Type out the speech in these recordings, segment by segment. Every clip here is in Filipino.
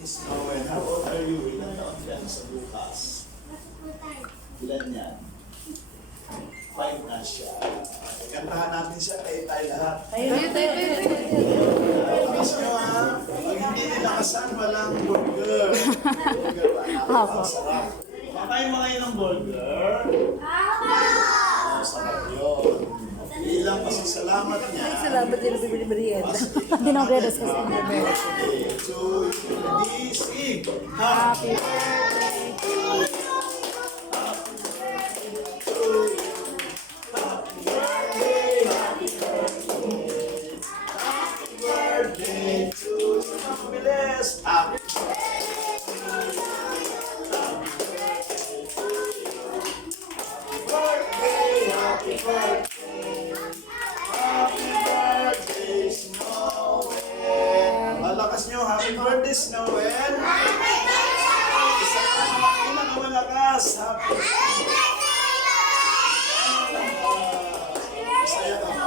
Miss Noel, how old are you? Ilan taon yan sa bukas? Ilan yan? 5 na siya. Kantahan natin siya kay tayo lahat. Lakas nyo ha. Pag hindi nilakasan, walang burger. Burger ba? Napakasarap. Makain mo kayo ng burger? Sarap yun. Ilang pasasalamat niya. Salamat din ang bibili-bilihan. Dinogredos kasi. To you, sing. Happy birthday to you. Happy birthday to you. Happy birthday, happy birthday. Happy birthday to you. Mabilis. Happy birthday to you. Happy birthday to you. Happy birthday, happy birthday. Happy birthday, Snowel. Malakas nyo, happy birthday, Snowel. Isa ka naman, pinakamalakas. Happy Masaya ka ba?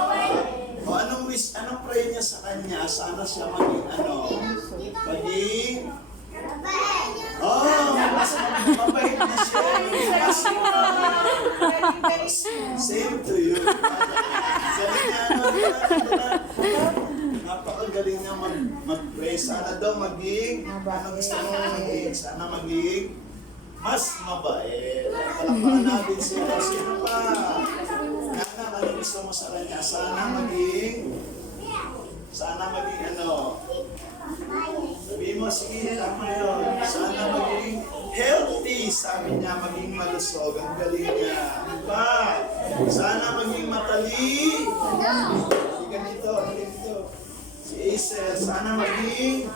O anong wish, anong pray niya sa kanya? Sana siya maging maging mabait na siya. Same to you. Galing niya, napakagaling niya mag-pray. Sana daw maging, ano gusto mo maging? Sana maging mas mabait. Palakpakan natin sila. Sino pa? Anak, ano gusto mo sa kanya? Sana maging ano? Sabihin mo, sige, tama yun. Sana maging healthy. Sabi niya, maging malusog. Ang galing niya. Diba? Sana maging matali. Ganito. Si Acer, sana maging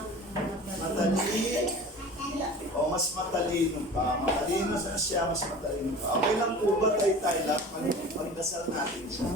matali. O mas matalino pa. Matalino siya, mas matalino pa. Okay lang po ba tayo lang? Magdasal natin siya.